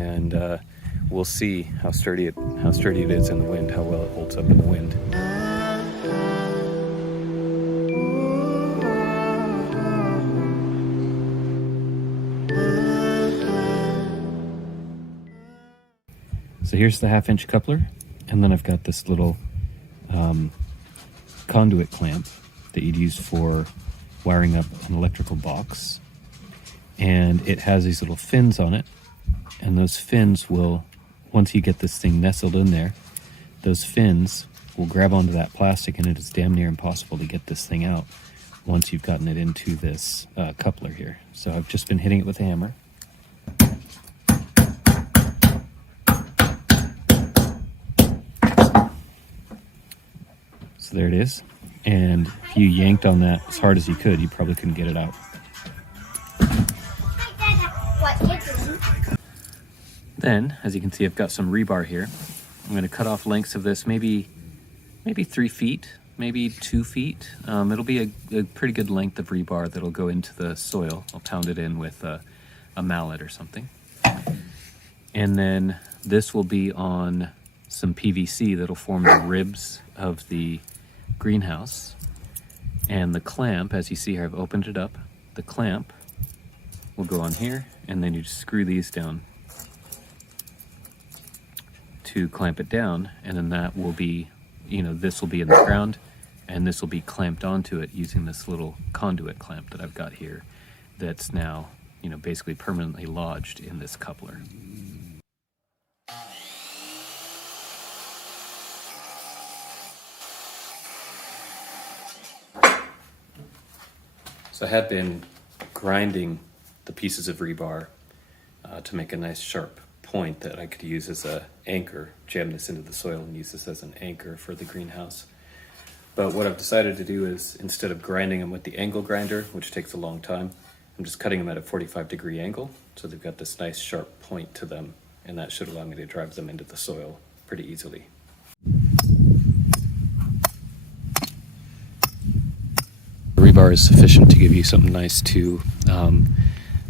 and we'll see how sturdy it is in the wind, how well it holds up in the wind. So here's the 1/2-inch coupler, and then I've got this little conduit clamp that you'd use for wiring up an electrical box. And it has these little fins on it, and those fins will, once you get this thing nestled in there, those fins will grab onto that plastic, and it is damn near impossible to get this thing out once you've gotten it into this coupler here. So I've just been hitting it with a hammer. So there it is, and if you yanked on that as hard as you could, you probably couldn't get it out. Then, as you can see, I've got some rebar here. I'm going to cut off lengths of this, maybe 3 feet, maybe 2 feet. It'll be a pretty good length of rebar that'll go into the soil. I'll pound it in with a mallet or something. And then this will be on some PVC that'll form the ribs of the greenhouse. And the clamp, as you see here, I've opened it up. The clamp will go on here, and then you just screw these down to clamp it down, and then that will be, this will be in the ground, and this will be clamped onto it using this little conduit clamp that I've got here that's now, basically permanently lodged in this coupler. So I had been grinding the pieces of rebar to make a nice sharp point that I could use as an anchor, jam this into the soil and use this as an anchor for the greenhouse. But what I've decided to do is, instead of grinding them with the angle grinder, which takes a long time, I'm just cutting them at a 45-degree angle, so they've got this nice sharp point to them, and that should allow me to drive them into the soil pretty easily. Rebar is sufficient to give you something nice to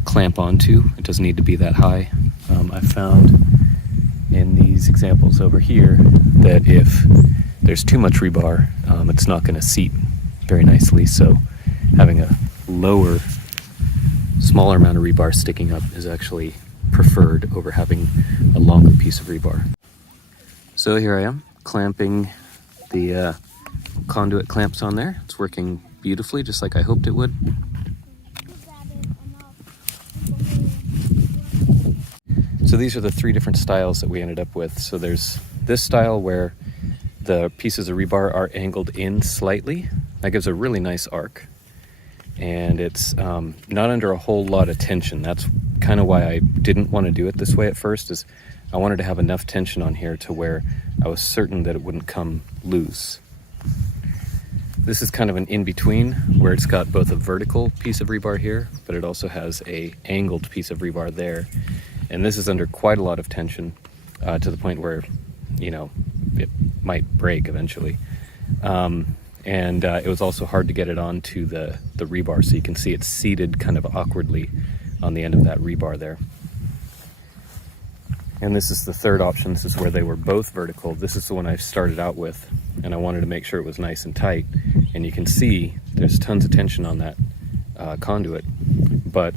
clamp onto. It doesn't need to be that high. I found in these examples over here that if there's too much rebar, it's not going to seat very nicely, so having a smaller amount of rebar sticking up is actually preferred over having a longer piece of rebar. So here I am, clamping the conduit clamps on there. It's working beautifully, just like I hoped it would. So these are the 3 different styles that we ended up with. So there's this style where the pieces of rebar are angled in slightly. That gives a really nice arc. And it's not under a whole lot of tension. That's kind of why I didn't want to do it this way at first, is I wanted to have enough tension on here to where I was certain that it wouldn't come loose. This is kind of an in-between, where it's got both a vertical piece of rebar here, but it also has a angled piece of rebar there. And this is under quite a lot of tension, to the point where, it might break eventually. And it was also hard to get it onto the rebar, so you can see it's seated kind of awkwardly on the end of that rebar there. And this is the third option. This is where they were both vertical. This is the one I started out with, and I wanted to make sure it was nice and tight. And you can see there's tons of tension on that conduit, but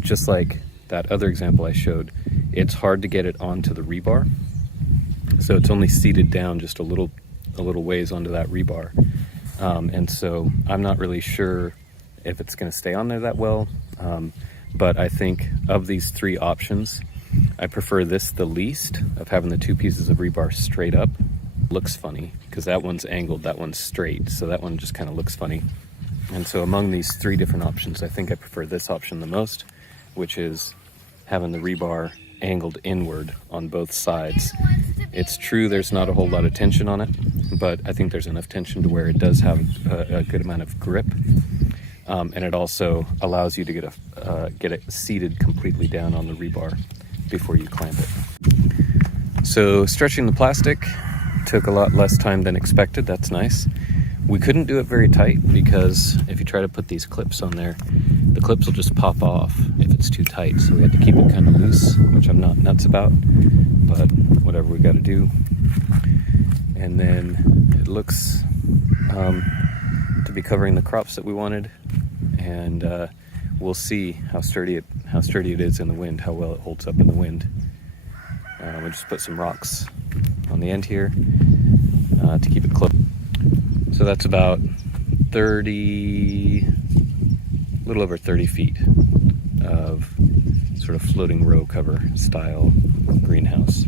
just like that other example I showed, it's hard to get it onto the rebar. So it's only seated down just a little ways onto that rebar. And so I'm not really sure if it's going to stay on there that well. But I think of these 3 options, I prefer this the least, of having the 2 pieces of rebar straight up. Looks funny because that one's angled, that one's straight, so that one just kind of looks funny. And so among these 3 different options, I think I prefer this option the most, which is having the rebar angled inward on both sides. It's true there's not a whole lot of tension on it, but I think there's enough tension to where it does have a good amount of grip. And it also allows you to get it seated completely down on the rebar before you clamp it. So stretching the plastic took a lot less time than expected. That's nice. We couldn't do it very tight because if you try to put these clips on there, the clips will just pop off if it's too tight. So we had to keep it kind of loose, which I'm not nuts about, but whatever we got to do. And then it looks to be covering the crops that we wanted, and we'll see how sturdy it is in the wind, how well it holds up in the wind. We just put some rocks on the end here to keep it close. So that's about 30, a little over 30 feet of sort of floating row cover style greenhouse.